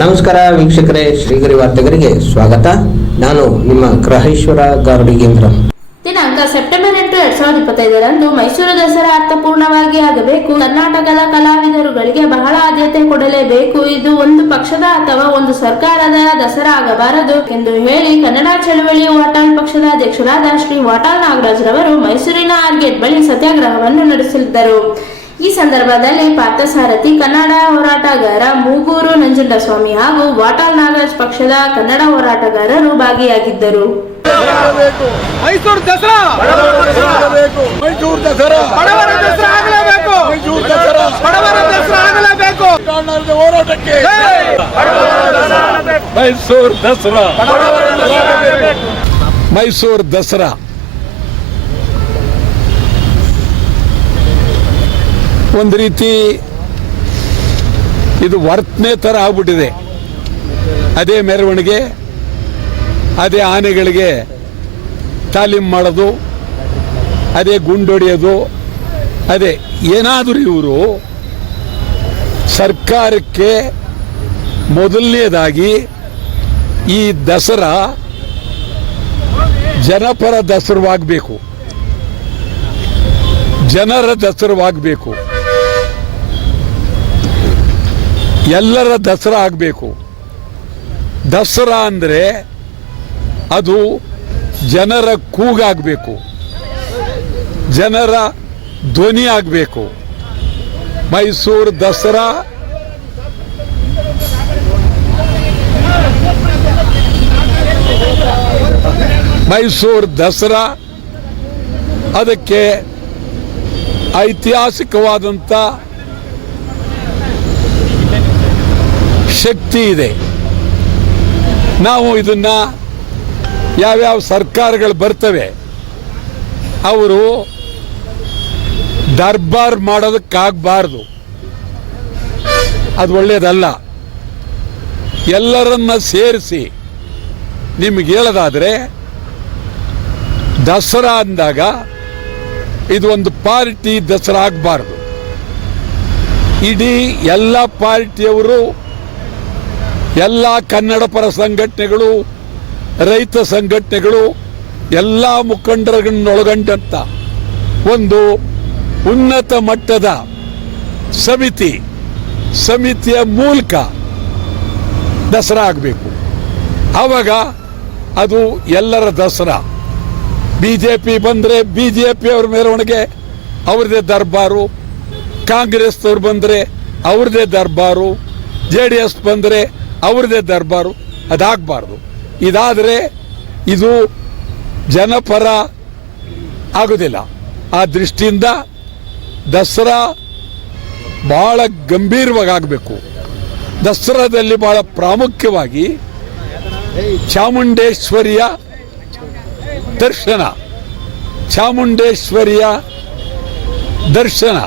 ನಮಸ್ಕಾರ ವೀಕ್ಷಕರೇ, ಶ್ರೀಗರಿ ವಾರ್ತೆಗರಿಗೆ ಸ್ವಾಗತ. ನಾನು ನಿಮ್ಮ ಗ್ರಹೇಶ್ವರ ಗಾರುಡಿಗೇಂದ್ರ ದಿನಾಂಕ ಸೆಪ್ಟೆಂಬರ್ ಎಂಟು ಎರಡ್ ಸಾವಿರದ ಇಪ್ಪತ್ತೈದರಂದು ಮೈಸೂರು ದಸರಾ ಅರ್ಥಪೂರ್ಣವಾಗಿ ಆಗಬೇಕು. ಕರ್ನಾಟಕದ ಕಲಾವಿದರುಗಳಿಗೆ ಬಹಳ ಆದ್ಯತೆ ಕೊಡಲೇಬೇಕು. ಇದು ಒಂದು ಪಕ್ಷದ ಅಥವಾ ಒಂದು ಸರ್ಕಾರದ ದಸರಾ ಆಗಬಾರದು ಎಂದು ಹೇಳಿ ಕನ್ನಡ ಚಳವಳಿ ವಾಟಾಳ್ ಪಕ್ಷದ ಅಧ್ಯಕ್ಷರಾದ ಶ್ರೀ ವಾಟಾಳ್ ನಾಗರಾಜ್ ರವರು ಮೈಸೂರಿನ ಆರ್ಗೇಟ್ ಬಳಿ ಸತ್ಯಾಗ್ರಹವನ್ನು ನಡೆಸಲಿದ್ದರು. ಈ ಸಂದರ್ಭದಲ್ಲಿ ಪಾರ್ಥಸಾರಥಿ ಕನ್ನಡ ಹೋರಾಟಗಾರ ಮೂಗೂರು ನಂಜುಂಡಸ್ವಾಮಿ ಹಾಗೂ ವಾಟಾಳ್ ನಾಗರಾಜ್ ಪಕ್ಷದ ಕನ್ನಡ ಹೋರಾಟಗಾರರು ಭಾಗಿಯಾಗಿದ್ದರು. ಮೈಸೂರು ದಸರಾ! ಮೈಸೂರು ದಸರಾ! ಬಡವರ ದಸರಾ ಆಗಲೇಬೇಕು. ಮೈಸೂರು ದಸರಾ! ಬಡವರ ದಸರಾ ಆಗಲೇಬೇಕು. ಕನ್ನಡದ ಹೋರಾಟಕ್ಕೆ ಮೈಸೂರು ದಸರಾ! ಮೈಸೂರು ದಸರಾ! ಒಂದು ರೀತಿ ಇದು ವರ್ತನೆ ಥರ ಆಗ್ಬಿಟ್ಟಿದೆ. ಅದೇ ಮೆರವಣಿಗೆ, ಅದೇ ಆನೆಗಳಿಗೆ ತಾಲೀಮ್ ಮಾಡೋದು, ಅದೇ ಗುಂಡೊಡೆಯೋದು ಅದೇ ಏನಾದರೂ ಇವರು ಸರ್ಕಾರಕ್ಕೆ ಮೊದಲನೇದಾಗಿ ಈ ದಸರಾ ಜನಪರ ದಸರವಾಗಬೇಕು. ಜನರ ದಸರವಾಗಬೇಕು. ಎಲ್ಲರ ದಸರಾ ಆಗಬೇಕು. ದಸರಾ ಅಂದರೆ ಅದು ಜನರ ಕೂಗಾಗಬೇಕು. ಜನರ ಧ್ವನಿ ಆಗಬೇಕು. ಮೈಸೂರು ದಸರಾ ಮೈಸೂರು ದಸರಾ ಅದಕ್ಕೆ ಐತಿಹಾಸಿಕವಾದಂಥ ಶಕ್ತಿ ಇದೆ. ನಾವು ಇದನ್ನ ಯಾವ್ಯಾವ ಸರ್ಕಾರಗಳು ಬರ್ತವೆ, ಅವರು ದರ್ಬಾರ್ ಮಾಡೋದಕ್ಕಾಗಬಾರ್ದು. ಅದು ಒಳ್ಳೆಯದಲ್ಲ ಎಲ್ಲರನ್ನ ಸೇರಿಸಿ ನಿಮ್ಗೆ ಹೇಳೋದಾದರೆ, ದಸರಾ ಅಂದಾಗ ಇದು ಒಂದು ಪಾರ್ಟಿ ದಸರಾ ಆಗಬಾರ್ದು. ಇಡೀ ಎಲ್ಲ ಪಾರ್ಟಿಯವರು ಎಲ್ಲ ಕನ್ನಡ ಪರ ಸಂಘಟನೆಗಳು, ರೈತ ಸಂಘಟನೆಗಳು, ಎಲ್ಲ ಮುಖಂಡರನ್ನೊಳಗೊಂಡಂಥ ಒಂದು ಉನ್ನತ ಮಟ್ಟದ ಸಮಿತಿ, ಸಮಿತಿಯ ಮೂಲಕ ದಸರಾ ಆಗಬೇಕು. ಆವಾಗ ಅದು ಎಲ್ಲರ ದಸರಾ. ಬಿ ಜೆ ಪಿ ಬಂದರೆ ಬಿ ಜೆ ಪಿ ಅವ್ರ ಮೆರವಣಿಗೆ, ಅವ್ರದ್ದೇ ದರ್ಬಾರು. ಕಾಂಗ್ರೆಸ್ನವ್ರು ಬಂದರೆ ಅವ್ರದ್ದೇ ದರ್ಬಾರು. ಜೆ ಡಿ ಎಸ್ ಬಂದರೆ ಅವ್ರದ್ದೇ ದರ್ಬಾರು, ಅದಾಗಬಾರ್ದು. ಇದಾದರೆ ಇದು ಜನಪರ ಆಗೋದಿಲ್ಲ. ಆ ದೃಷ್ಟಿಯಿಂದ ದಸರಾ ಬಹಳ ಗಂಭೀರವಾಗಿ ಆಗಬೇಕು ದಸರಾದಲ್ಲಿ ಬಹಳ ಪ್ರಾಮುಖ್ಯವಾಗಿ ಚಾಮುಂಡೇಶ್ವರಿಯ ದರ್ಶನ. ಚಾಮುಂಡೇಶ್ವರಿಯ ದರ್ಶನ.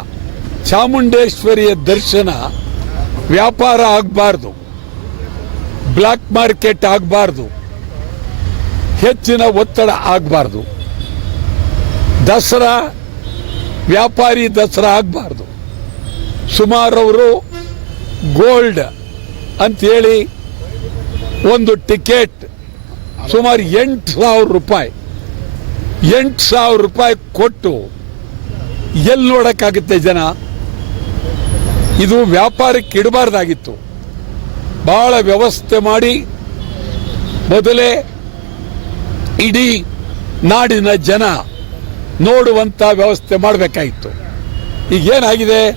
ಚಾಮುಂಡೇಶ್ವರಿಯ ದರ್ಶನ ವ್ಯಾಪಾರ ಆಗಬಾರ್ದು. ಬ್ಲ್ಯಾಕ್ ಮಾರ್ಕೆಟ್ ಆಗಬಾರ್ದು. ಹೆಚ್ಚಿನ ಒತ್ತಡ ಆಗಬಾರ್ದು. ದಸರಾ, ವ್ಯಾಪಾರಿ ದಸರಾ ಆಗಬಾರ್ದು. ಸುಮಾರವರು ಗೋಲ್ಡ್ ಅಂತೇಳಿ ಒಂದು ಟಿಕೆಟ್ ಸುಮಾರು ಎಂಟು ಸಾವಿರ ರೂಪಾಯಿ, ಎಂಟು ಸಾವಿರ ರೂಪಾಯಿ ಕೊಟ್ಟು ಎಲ್ಲಿ ನೋಡೋಕ್ಕಾಗುತ್ತೆ ಜನ? ಇದು ವ್ಯಾಪಾರಕ್ಕೆ ಇಡಬಾರ್ದಾಗಿತ್ತು. ಬಹಳ ವ್ಯವಸ್ಥೆ ಮಾಡಿ ಮೊದಲೇ ಇಡೀ ನಾಡಿನ ಜನ ನೋಡುವಂಥ ವ್ಯವಸ್ಥೆ ಮಾಡಬೇಕಾಗಿತ್ತು ಈಗ ಏನಾಗಿದೆ?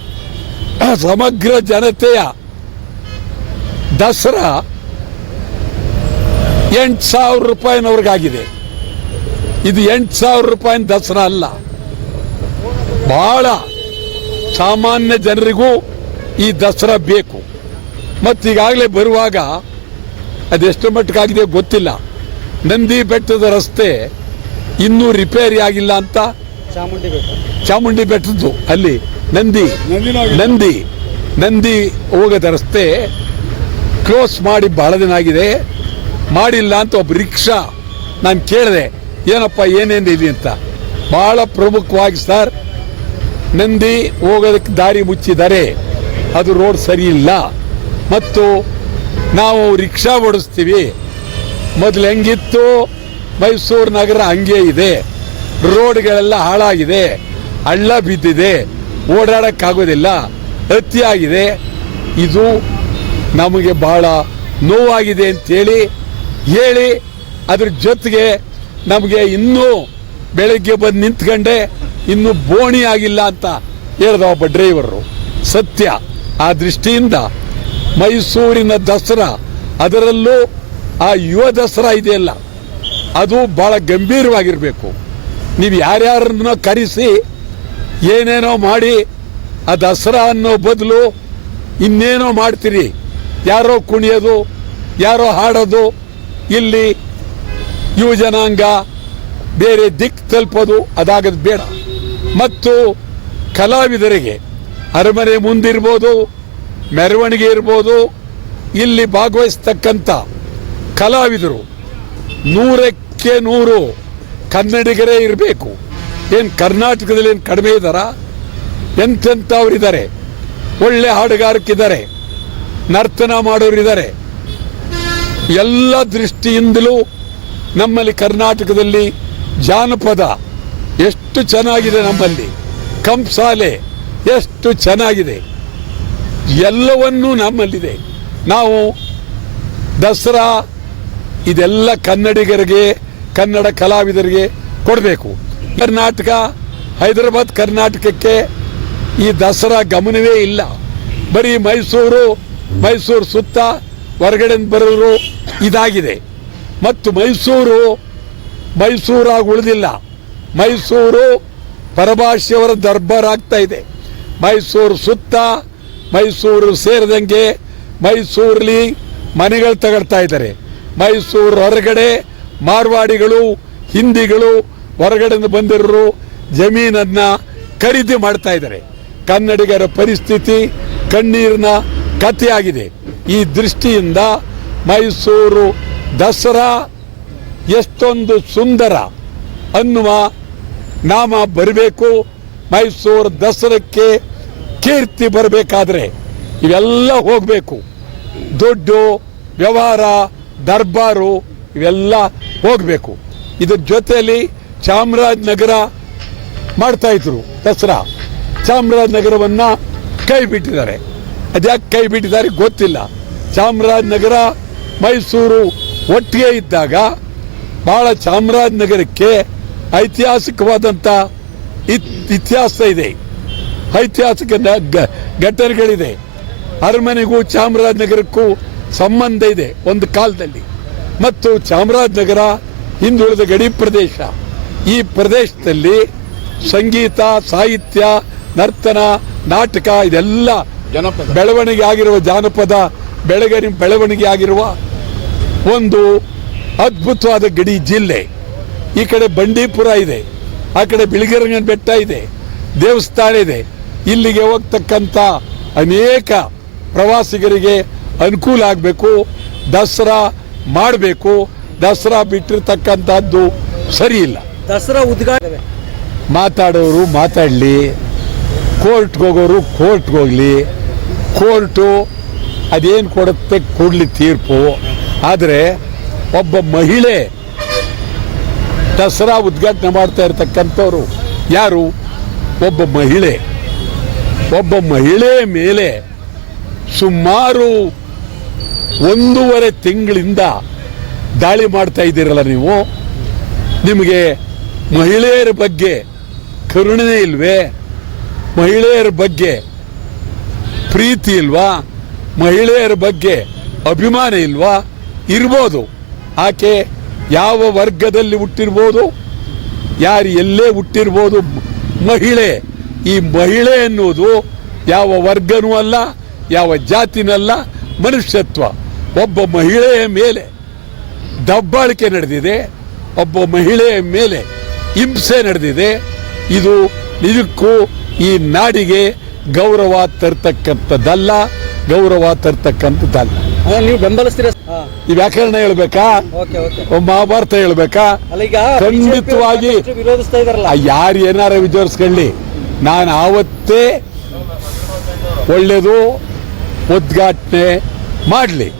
ಸಮಗ್ರ ಜನತೆಯ ದಸರಾ ಎಂಟು ಸಾವಿರ ರೂಪಾಯಿನವ್ರಿಗಾಗಿದೆ. ಇದು ಎಂಟು ಸಾವಿರ ರೂಪಾಯಿನ ದಸರಾ ಅಲ್ಲ. ಬಹಳ ಸಾಮಾನ್ಯ ಜನರಿಗೂ ಈ ದಸರಾ ಬೇಕು. ಮತ್ತು ಈಗಾಗಲೇ ಬರುವಾಗ ಅದೆಷ್ಟು ಮಟ್ಟಕ್ಕಾಗಿದೆ ಗೊತ್ತಿಲ್ಲ. ನಂದಿ ಬೆಟ್ಟದ ರಸ್ತೆ ಇನ್ನೂ ರಿಪೇರಿ ಆಗಿಲ್ಲ ಅಂತ ಚಾಮುಂಡಿ ಬೆಟ್ಟ ಚಾಮುಂಡಿ ಬೆಟ್ಟದ್ದು ಅಲ್ಲಿ ನಂದಿ ನಂದಿ ನಂದಿ ಹೋಗದ ರಸ್ತೆ ಕ್ಲೋಸ್ ಮಾಡಿ ಬಹಳ ದಿನ ಆಗಿದೆ. ಮಾಡಿಲ್ಲ ಅಂತ ಒಬ್ಬ ರಿಕ್ಷಾ ನಾನು ಕೇಳಿದೆ ಏನಪ್ಪ ಏನೇನು ಇದೆ ಅಂತ? ಬಹಳ ಪ್ರಮುಖವಾಗಿ ಸರ್ ನಂದಿ ಹೋಗೋದಕ್ಕೆ ದಾರಿ ಮುಚ್ಚಿದ್ದಾರೆ ಅದು ರೋಡ್ ಸರಿ ಇಲ್ಲ. ಮತ್ತು ನಾವು ರಿಕ್ಷಾ ಓಡಿಸ್ತೀವಿ. ಮೊದಲು ಹೆಂಗಿತ್ತು? ಮೈಸೂರು ನಗರ ಹಂಗೆ ಇದೆ. ರೋಡ್ಗಳೆಲ್ಲ ಹಾಳಾಗಿದೆ. ಹಳ್ಳ ಬಿದ್ದಿದೆ. ಓಡಾಡೋಕ್ಕಾಗೋದಿಲ್ಲ ಅತಿಯಾಗಿದೆ. ಇದು ನಮಗೆ ಬಹಳ ನೋವಾಗಿದೆ ಅಂತೇಳಿ ಹೇಳಿ ಅದ್ರ ಜೊತೆಗೆ ನಮಗೆ ಇನ್ನೂ ಬೆಳಗ್ಗೆ ಬಂದು ನಿಂತ್ಕೊಂಡೆ ಇನ್ನೂ ಬೋಣಿ ಆಗಿಲ್ಲ ಅಂತ ಹೇಳ್ದ ಒಬ್ಬ ಡ್ರೈವರು ಸತ್ಯ. ಆ ದೃಷ್ಟಿಯಿಂದ ಮೈಸೂರಿನ ದಸರಾ, ಅದರಲ್ಲೂ ಆ ಯುವ ದಸರಾ ಇದೆಯಲ್ಲ, ಅದು ಬಹಳ ಗಂಭೀರವಾಗಿರಬೇಕು. ನೀವು ಯಾರ್ಯಾರನ್ನ ಕರೆಸಿ, ಏನೇನೋ ಮಾಡಿ, ಆ ದಸರಾ ಅನ್ನೋ ಬದಲು ಇನ್ನೇನೋ ಮಾಡ್ತೀರಿ. ಯಾರೋ ಕುಣಿಯೋದು, ಯಾರೋ ಹಾಡೋದು, ಇಲ್ಲಿ ಯುವ ಜನಾಂಗ ಬೇರೆ ದಿಕ್ ತಲುಪೋದು ಅದಾಗದು ಬೇಡ. ಮತ್ತು ಕಲಾವಿದರಿಗೆ ಅರಮನೆ ಮುಂದಿರ್ಬೋದು ಮೆರವಣಿಗೆ ಇರ್ಬೋದು. ಇಲ್ಲಿ ಭಾಗವಹಿಸ್ತಕ್ಕಂಥ ಕಲಾವಿದರು ನೂರಕ್ಕೆ ನೂರು ಕನ್ನಡಿಗರೇ ಇರಬೇಕು. ಏನು ಕರ್ನಾಟಕದಲ್ಲಿ ಏನು ಕಡಿಮೆ ಇದ್ದಾರಾ ಎಂತೆಂಥವ್ರಿದ್ದಾರೆ? ಒಳ್ಳೆ ಹಾಡುಗಾರಕ್ಕಿದ್ದಾರೆ ನರ್ತನ ಮಾಡೋರಿದ್ದಾರೆ. ಎಲ್ಲ ದೃಷ್ಟಿಯಿಂದಲೂ ನಮ್ಮಲ್ಲಿ ಕರ್ನಾಟಕದಲ್ಲಿ ಜಾನಪದ ಎಷ್ಟು ಚೆನ್ನಾಗಿದೆ ನಮ್ಮಲ್ಲಿ. ಕಂಸಾಲೆ ಎಷ್ಟು ಚೆನ್ನಾಗಿದೆ. ಎಲ್ಲವನ್ನೂ ನಮ್ಮಲ್ಲಿದೆ. ನಾವು ದಸರಾ, ಇದೆಲ್ಲ ಕನ್ನಡಿಗರಿಗೆ, ಕನ್ನಡ ಕಲಾವಿದರಿಗೆ ಕೊಡಬೇಕು. ಕರ್ನಾಟಕ, ಹೈದರಾಬಾದ್ ಕರ್ನಾಟಕಕ್ಕೆ ಈ ದಸರಾ ಗಮನವೇ ಇಲ್ಲ. ಬರೀ ಮೈಸೂರು ಮೈಸೂರು ಸುತ್ತ ಹೊರಗಡೆ ಬರೋರು ಇದಾಗಿದೆ. ಮತ್ತು ಮೈಸೂರು ಮೈಸೂರಾಗಿ ಉಳಿದಿಲ್ಲ. ಮೈಸೂರು ಪರಭಾಷೆಯವರ ದರ್ಬಾರ್ ಆಗ್ತಾ ಇದೆ. ಮೈಸೂರು ಸುತ್ತ ಮೈಸೂರು ಸೇರಿದಂಗೆ ಮೈಸೂರಲ್ಲಿ ಮನೆಗಳು ತಗೊಳ್ತಾ ಇದ್ದಾರೆ. ಮೈಸೂರು ಹೊರಗಡೆ ಮಾರ್ವಾಡಿಗಳು, ಹಿಂದಿಗಳು, ಹೊರಗಡೆಯಿಂದ ಬಂದಿರೋರು ಜಮೀನನ್ನ ಖರೀದಿ ಮಾಡ್ತಾ ಇದ್ದಾರೆ. ಕನ್ನಡಿಗರ ಪರಿಸ್ಥಿತಿ, ಕಣ್ಣೀರಿನ ಕಥೆಯಾಗಿದೆ. ಈ ದೃಷ್ಟಿಯಿಂದ ಮೈಸೂರು ದಸರಾ ಎಷ್ಟೊಂದು ಸುಂದರ ಅನ್ನುವ ನಾಮ ಬರಬೇಕು. ಮೈಸೂರು ದಸರಕ್ಕೆ ಕೀರ್ತಿ ಬರಬೇಕಾದ್ರೆ ಇವೆಲ್ಲ ಹೋಗಬೇಕು. ದುಡ್ಡು, ವ್ಯವಹಾರ, ದರ್ಬಾರು ಇವೆಲ್ಲ ಹೋಗಬೇಕು. ಇದ್ರ ಜೊತೆಯಲ್ಲಿ ಚಾಮರಾಜನಗರ ಮಾಡ್ತಾಯಿದ್ರು ದಸರಾ. ಚಾಮರಾಜನಗರವನ್ನ ಕೈ ಬಿಟ್ಟಿದ್ದಾರೆ. ಅದ್ಯಾಕೆ ಕೈ ಬಿಟ್ಟಿದ್ದಾರೆ ಗೊತ್ತಿಲ್ಲ. ಚಾಮರಾಜನಗರ, ಮೈಸೂರು ಒಟ್ಟಿಗೆ ಇದ್ದಾಗ ಬಹಳ ಚಾಮರಾಜನಗರಕ್ಕೆ ಐತಿಹಾಸಿಕವಾದಂಥ ಇತ್- ಇತಿಹಾಸ ಇದೆ. ಐತಿಹಾಸಿಕ ಘಟನೆಗಳಿದೆ. ಅರಮನೆಗೂ ಚಾಮರಾಜನಗರಕ್ಕೂ ಸಂಬಂಧ ಇದೆ ಒಂದು ಕಾಲದಲ್ಲಿ. ಮತ್ತು ಚಾಮರಾಜನಗರ ಹಿಂದುಳಿದ ಗಡಿ ಪ್ರದೇಶ. ಈ ಪ್ರದೇಶದಲ್ಲಿ ಸಂಗೀತ ಸಾಹಿತ್ಯ ನರ್ತನ ನಾಟಕ ಇದೆಲ್ಲ ಜನಪದ. ಬೆಳವಣಿಗೆ ಆಗಿರುವ ಜಾನಪದ ಬೆಳಗರಿ ಬೆಳವಣಿಗೆ ಆಗಿರುವ ಒಂದು ಅದ್ಭುತವಾದ ಗಡಿ ಜಿಲ್ಲೆ. ಈ ಕಡೆ ಬಂಡೀಪುರ ಇದೆ. ಆ ಕಡೆ ಬಿಳಿಗಿರಂಗನ ಬೆಟ್ಟ ಇದೆ. ದೇವಸ್ಥಾನ ಇದೆ. ಇಲ್ಲಿಗೆ ಹೋಗ್ತಕ್ಕಂಥ ಅನೇಕ ಪ್ರವಾಸಿಗರಿಗೆ ಅನುಕೂಲ ಆಗಬೇಕು ದಸರಾ ಮಾಡಬೇಕು. ದಸರಾ ಬಿಟ್ಟಿರ್ತಕ್ಕಂಥದ್ದು ಸರಿ ಇಲ್ಲ. ದಸರಾ ಉದ್ಘಾಟನೆ. ಮಾತಾಡೋರು ಮಾತಾಡಲಿ ಕೋರ್ಟ್ಗೆ ಹೋಗೋರು ಕೋರ್ಟ್ಗೆ ಹೋಗಲಿ. ಕೋರ್ಟು ಅದೇನು ಕೊಡುತ್ತೆ ಕೊಡಲಿ ತೀರ್ಪು. ಆದರೆ ಒಬ್ಬ ಮಹಿಳೆ ದಸರಾ ಉದ್ಘಾಟನೆ ಮಾಡ್ತಾ ಇರ್ತಕ್ಕಂಥವ್ರು ಯಾರು? ಒಬ್ಬ ಮಹಿಳೆ. ಒಬ್ಬ ಮಹಿಳೆ ಮೇಲೆ ಸುಮಾರು ಒಂದೂವರೆ ತಿಂಗಳಿಂದ ದಾಳಿ ಮಾಡ್ತಾ ಇದ್ದೀರಲ್ಲ ನೀವು? ನಿಮಗೆ ಮಹಿಳೆಯರ ಬಗ್ಗೆ ಕರುಣೆ ಇಲ್ವೇ? ಮಹಿಳೆಯರ ಬಗ್ಗೆ ಪ್ರೀತಿ ಇಲ್ವಾ? ಮಹಿಳೆಯರ ಬಗ್ಗೆ ಅಭಿಮಾನ ಇಲ್ವಾ? ಇರ್ಬೋದು. ಆಕೆ ಯಾವ ವರ್ಗದಲ್ಲಿ ಹುಟ್ಟಿರ್ಬೋದು? ಯಾರು ಎಲ್ಲೇ ಹುಟ್ಟಿರ್ಬೋದು? ಮಹಿಳೆ. ಈ ಮಹಿಳೆ ಎನ್ನುವುದು ಯಾವ ವರ್ಗನೂ ಅಲ್ಲ ಯಾವ ಜಾತಿನಲ್ಲ ಮನುಷ್ಯತ್ವ. ಒಬ್ಬ ಮಹಿಳೆಯ ಮೇಲೆ ದಬ್ಬಾಳಿಕೆ ನಡೆದಿದೆ ಒಬ್ಬ ಮಹಿಳೆಯ ಮೇಲೆ ಹಿಂಸೆ ನಡೆದಿದೆ. ಇದು ನಿಜಕ್ಕೂ ಈ ನಾಡಿಗೆ ಗೌರವ ತರ್ತಕ್ಕಂಥದ್ದಲ್ಲ ಗೌರವ ತರ್ತಕ್ಕಂಥದ್ದಲ್ಲ. ನೀವು ಬೆಂಬಲಿಸ್ತೀರ? ಈ ವ್ಯಾಕರಣ ಹೇಳ್ಬೇಕಾ? ಮಹಾಭಾರತ ಹೇಳ್ಬೇಕಾ? ಖಂಡಿತವಾಗಿ. ಯಾರು ಏನಾರ ವಿಚಾರಿಸ್ಕೊಳ್ಳಿ. ನಾನು ಆವತ್ತೇ ಒಳ್ಳೆಯದು ಉದ್ಘಾಟನೆ ಮಾಡಲಿ.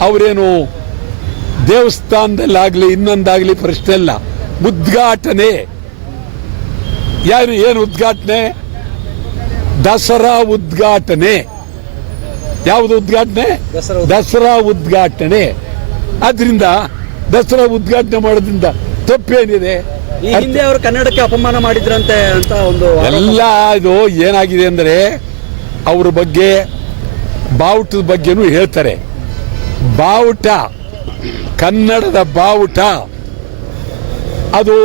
ಅವರೇನು ದೇವಸ್ಥಾನದಲ್ಲಾಗಲಿ ಇನ್ನೊಂದಾಗಲಿ ಪ್ರಶ್ನೆ ಇಲ್ಲ ಉದ್ಘಾಟನೆ. ಯಾರು ಏನು ಉದ್ಘಾಟನೆ? ದಸರಾ ಉದ್ಘಾಟನೆ. ಯಾವುದು ಉದ್ಘಾಟನೆ? ದಸರಾ ಉದ್ಘಾಟನೆ. ಆದ್ರಿಂದ ದಸರಾ ಉದ್ಘಾಟನೆ ಮಾಡೋದ್ರಿಂದ ತಪ್ಪೇನಿದೆ? ಈ ಹಿಂದೆ ಅವರು ಕನ್ನಡಕ್ಕೆ ಅಪಮಾನ ಮಾಡಿದ್ರಂತೆ ಅಂತ ಒಂದು ಎಲ್ಲ ಇದು ಏನಾಗಿದೆ ಅಂದರೆ ಅವ್ರ ಬಗ್ಗೆ ಬಾವುಟದ ಬಗ್ಗೆನೂ ಹೇಳ್ತಾರೆ. ಬಾವುಟ, ಕನ್ನಡದ ಬಾವುಟ, ಅದು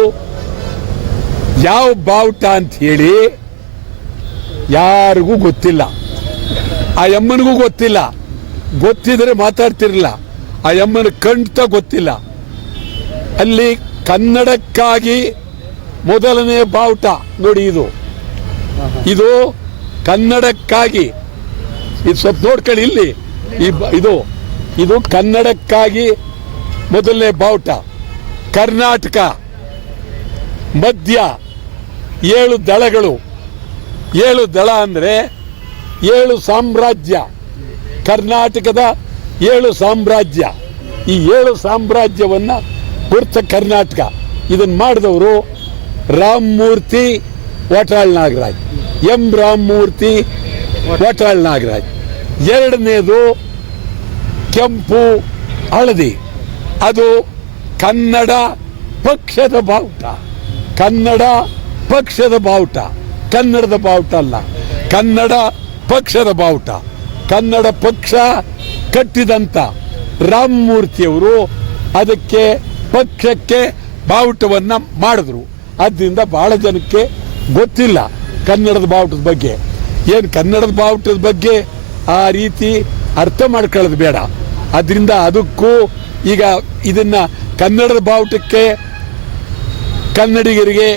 ಯಾವ ಬಾವುಟ ಅಂತ ಹೇಳಿ ಯಾರಿಗೂ ಗೊತ್ತಿಲ್ಲ. ಆ ಯಮ್ಮನಿಗೂ ಗೊತ್ತಿಲ್ಲ. ಗೊತ್ತಿದ್ರೆ ಮಾತಾಡ್ತಿರಲಿಲ್ಲ ಆ ಯಮ್ಮನ ಖಂಡಿತ ಗೊತ್ತಿಲ್ಲ. ಅಲ್ಲಿ ಕನ್ನಡಕ್ಕಾಗಿ ಮೊದಲನೇ ಬಾವುಟ ನೋಡಿ ಇದು. ಇದು ಕನ್ನಡಕ್ಕಾಗಿ, ಇದು ಸ್ವಲ್ಪ ನೋಡ್ಕೊಳ್ಳಿ ಇಲ್ಲಿ. ಇದು ಇದು ಕನ್ನಡಕ್ಕಾಗಿ ಮೊದಲನೇ ಬಾವುಟ. ಕರ್ನಾಟಕ, ಮಧ್ಯ, ಏಳು ದಳಗಳು. ಏಳು ದಳ ಅಂದರೆ ಏಳು ಸಾಮ್ರಾಜ್ಯ. ಕರ್ನಾಟಕದ ಏಳು ಸಾಮ್ರಾಜ್ಯ. ಈ ಏಳು ಸಾಮ್ರಾಜ್ಯವನ್ನ ಗುರ್ತ ಕರ್ನಾಟಕ. ಇದನ್ನು ಮಾಡಿದವರು ರಾಮಮೂರ್ತಿ ವಟಾಳ್ ನಾಗರಾಜ್. ಎಂ ರಾಮಮೂರ್ತಿ ವಟಾಳ್ ನಾಗರಾಜ್. ಎರಡನೇದು ಕೆಂಪು ಹಳದಿ. ಅದು ಕನ್ನಡ ಪಕ್ಷದ ಬಾವುಟ. ಕನ್ನಡ ಪಕ್ಷದ ಬಾವುಟ. ಕನ್ನಡದ ಬಾವುಟ ಅಲ್ಲ, ಕನ್ನಡ ಪಕ್ಷದ ಬಾವುಟ. ಕನ್ನಡ ಪಕ್ಷ ಕಟ್ಟಿದಂತ ರಾಮಮೂರ್ತಿಯವರು ಅದಕ್ಕೆ ಪಕ್ಷಕ್ಕೆ ಬಾವುಟವನ್ನ ಮಾಡಿದ್ರು. ಅದರಿಂದ ಬಹಳ ಜನಕ್ಕೆ ಗೊತ್ತಿಲ್ಲ ಕನ್ನಡದ ಬಾವುಟದ ಬಗ್ಗೆ. ಏನು ಕನ್ನಡದ ಬಾವುಟದ ಬಗ್ಗೆ ಆ ರೀತಿ ಅರ್ಥ ಮಾಡ್ಕೊಳ್ಳೋದು ಬೇಡ. ಅದರಿಂದ ಅದಕ್ಕೂ ಈಗ ಇದನ್ನ ಕನ್ನಡದ ಬಾವುಟಕ್ಕೆ ಕನ್ನಡಿಗರಿಗೆ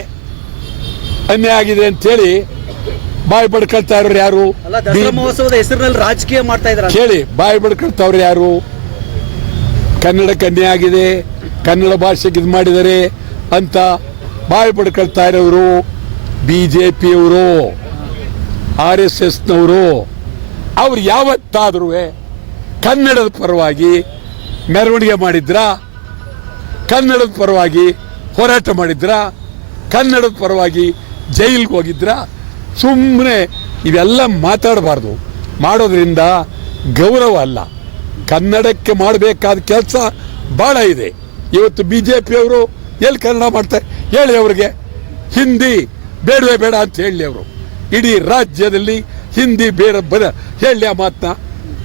ಅನ್ಯಾಯ ಆಗಿದೆ ಅಂತೇಳಿ ಬಾಯಿ ಬಡ್ಕೊಳ್ತಾ ಇರೋರು ಯಾರು? ಹೆಸರಿನಲ್ಲಿ ರಾಜಕೀಯ ಮಾಡ್ತಾ ಇದ್ದಾರೆ ಕೇಳಿ ಬಾಯಿ ಬಡ್ಕೊಳ್ತಾವ್ರು ಯಾರು? ಕನ್ನಡಕ್ಕೆ ಅನ್ಯಾಯ ಆಗಿದೆ. ಕನ್ನಡ ಭಾಷೆಗೆ ಇದು ಮಾಡಿದರೆ ಅಂತ ಬಾಯಿ ಪಡ್ಕೊಳ್ತಾ ಇರೋರು ಬಿ ಜೆ ಪಿಯವರು ಆರ್ ಎಸ್ ಎಸ್ನವರು, ಅವ್ರು ಯಾವತ್ತಾದ್ರೂ ಕನ್ನಡದ ಪರವಾಗಿ ಮೆರವಣಿಗೆ ಮಾಡಿದ್ರಾ, ಕನ್ನಡದ ಪರವಾಗಿ ಹೋರಾಟ ಮಾಡಿದ್ರ, ಕನ್ನಡದ ಪರವಾಗಿ ಜೈಲಿಗೆ ಹೋಗಿದ್ರ ಸುಮ್ಮನೆ ಇವೆಲ್ಲ ಮಾತಾಡಬಾರ್ದು. ಮಾಡೋದ್ರಿಂದ ಗೌರವ ಅಲ್ಲ. ಕನ್ನಡಕ್ಕೆ ಮಾಡಬೇಕಾದ ಕೆಲಸ ಭಾಳ ಇದೆ. ಇವತ್ತು ಬಿ ಜೆ ಪಿಯವರು ಎಲ್ಲಿ ಕನ್ನಡ ಮಾಡ್ತಾರೆ? ಹೇಳಿ ಅವ್ರಿಗೆ. ಹಿಂದಿ ಬೇಡವೇ ಬೇಡ ಅಂತ ಹೇಳಿ ಅವರು. ಇಡೀ ರಾಜ್ಯದಲ್ಲಿ ಹಿಂದಿ ಬೇರೆ ಬದ ಹೇಳಿ ಆ ಮಾತನ್ನ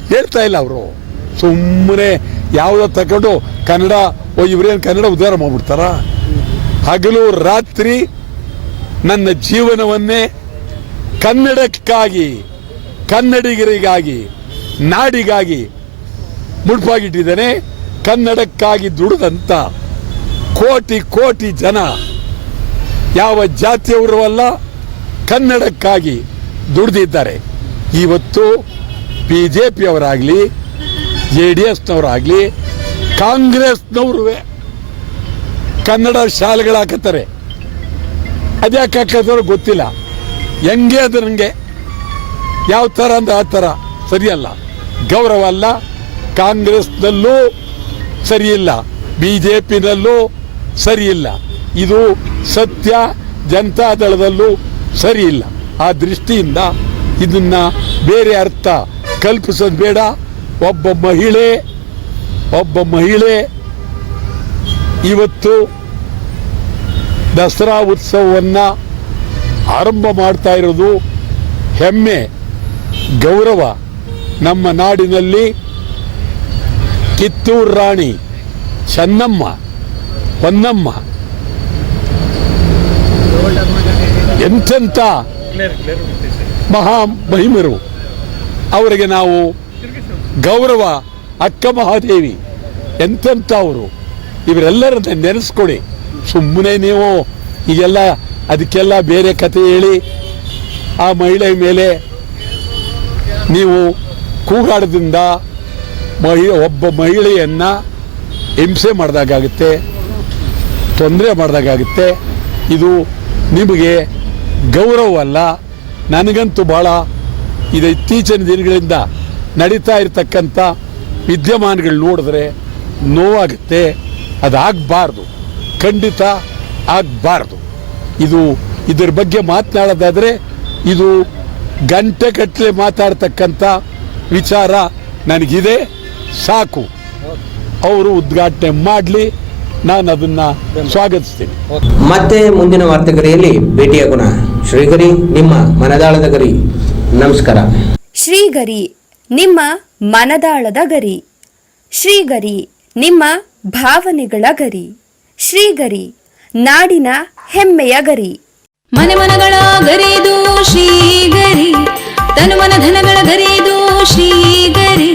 ಹೇಳ್ತಾ ಇಲ್ಲ ಅವರು. ಸುಮ್ಮನೆ ಯಾವುದೋ ತಗೊಂಡು ಕನ್ನಡ, ಓ, ಇವರೇನು ಕನ್ನಡ ಉದ್ಧಾರ ಮಾಡ್ಬಿಡ್ತಾರ? ಹಗಲು ರಾತ್ರಿ ನನ್ನ ಜೀವನವನ್ನೇ ಕನ್ನಡಕ್ಕಾಗಿ, ಕನ್ನಡಿಗರಿಗಾಗಿ, ನಾಡಿಗಾಗಿ ಮುಡುಪಾಗಿಟ್ಟಿದ್ದೇನೆ. ಕನ್ನಡಕ್ಕಾಗಿ ದುಡಿದಂತ ಕೋಟಿ ಕೋಟಿ ಜನ ಯಾವ ಜಾತಿಯವರು ಅಲ್ಲ, ಕನ್ನಡಕ್ಕಾಗಿ ದುಡಿದಿದ್ದಾರೆ. ಇವತ್ತು ಬಿ ಜೆ ಪಿಯವರಾಗಲಿ ಜೆ ಡಿ ಎಸ್ನವರಾಗಲಿ ಕಾಂಗ್ರೆಸ್ನವರು ಕನ್ನಡ ಶಾಲೆಗಳು ಹಾಕತ್ತಾರೆ ಅದ್ಯಾಕೆ ಹಾಕತ್ತಾರೋ ಗೊತ್ತಿಲ್ಲ. ಹೆಂಗೆ ಅದು ನನಗೆ ಯಾವ ಥರ ಅಂದ್ರೆ ಆ ಥರ ಸರಿಯಲ್ಲ. ಗೌರವ ಅಲ್ಲ, ಕಾಂಗ್ರೆಸ್ನಲ್ಲೂ ಸರಿಯಿಲ್ಲ. ಬಿ ಜೆ ಪಿನಲ್ಲೂ ಸರಿಯಿಲ್ಲ. ಇದು ಸತ್ಯ ಜನತಾದಳದಲ್ಲೂ ಸರಿಯಿಲ್ಲ. ಆ ದೃಷ್ಟಿಯಿಂದ ಇದನ್ನ ಬೇರೆ ಅರ್ಥ ಕಲ್ಪಿಸೋದು ಬೇಡ. ಒಬ್ಬ ಮಹಿಳೆ ಒಬ್ಬ ಮಹಿಳೆ ಇವತ್ತು ದಸರಾ ಉತ್ಸವವನ್ನು ಆರಂಭ ಮಾಡ್ತಾ ಇರೋದು ಹೆಮ್ಮೆ, ಗೌರವ ನಮ್ಮ ನಾಡಿನಲ್ಲಿ. ಕಿತ್ತೂರು ರಾಣಿ, ಚೆನ್ನಮ್ಮ, ಹೊನ್ನಮ್ಮ. ಎಂಥೆಂಥ ಮಹಾ ಮಹಿಮರು. ಅವರಿಗೆ ನಾವು ಗೌರವ, ಅಕ್ಕ ಮಹಾದೇವಿ ಎಂತೆಂಥ ಅವರು. ಇವರೆಲ್ಲರನ್ನ ನೆನೆಸ್ಕೊಡಿ. ಸುಮ್ಮನೆ ನೀವು ಈಗೆಲ್ಲ ಅದಕ್ಕೆಲ್ಲ ಬೇರೆ ಕತೆ ಹೇಳಿ, ಆ ಮಹಿಳೆ ಮೇಲೆ ನೀವು ಕೂಗಾಡದಿಂದ ಮಹಿ, ಒಬ್ಬ ಮಹಿಳೆಯನ್ನ ಹಿಂಸೆ ಮಾಡಿದಾಗುತ್ತೆ ತೊಂದರೆ ಮಾಡಿದಾಗುತ್ತೆ ಇದು ನಿಮಗೆ ಗೌರವವಲ್ಲ ನನಗಂತೂ ಭಾಳ ಇದು. ಇತ್ತೀಚಿನ ದಿನಗಳಿಂದ ನಡೀತಾ ಇರತಕ್ಕಂಥ ವಿದ್ಯಮಾನಗಳು ನೋಡಿದ್ರೆ ನೋವಾಗುತ್ತೆ. ಅದಾಗಬಾರ್ದು. ಖಂಡಿತ ಆಗಬಾರ್ದು. ಇದು ಇದರ ಬಗ್ಗೆ ಮಾತನಾಡೋದಾದರೆ ಇದು ಗಂಟೆ ಕಟ್ಟಲೆ ಮಾತಾಡ್ತಕ್ಕಂಥ ವಿಚಾರ ನನಗಿದೆ. ಸಾಕು. ಅವರು ಉದ್ಘಾಟನೆ ಮಾಡಲಿ ನಾನು ಅದನ್ನ ಸ್ವಾಗತಿಸ್ತೀನಿ. ಮತ್ತೆ ಮುಂದಿನ ವಾರ್ತೆಗರಿಯಲ್ಲಿ ಭೇಟಿಯಾಗೋಣ ಶ್ರೀಗರಿ ನಿಮ್ಮ ಮನದಾಳದ ಗರಿ. ನಮಸ್ಕಾರ. ಶ್ರೀಗರಿ ನಿಮ್ಮ ಮನದಾಳದ ಗರಿ. ಶ್ರೀಗರಿ ನಿಮ್ಮ ಭಾವನೆಗಳ ಗರಿ. ಶ್ರೀಗರಿ ನಾಡಿನ ಹೆಮ್ಮೆಯ ಗರಿ. ಮನೆ ಮನಗಳ ಗರಿದು ಶ್ರೀಗರಿ ತನು ಮನ ಧನಗಳ ಗರಿದು ಶ್ರೀಗರಿ.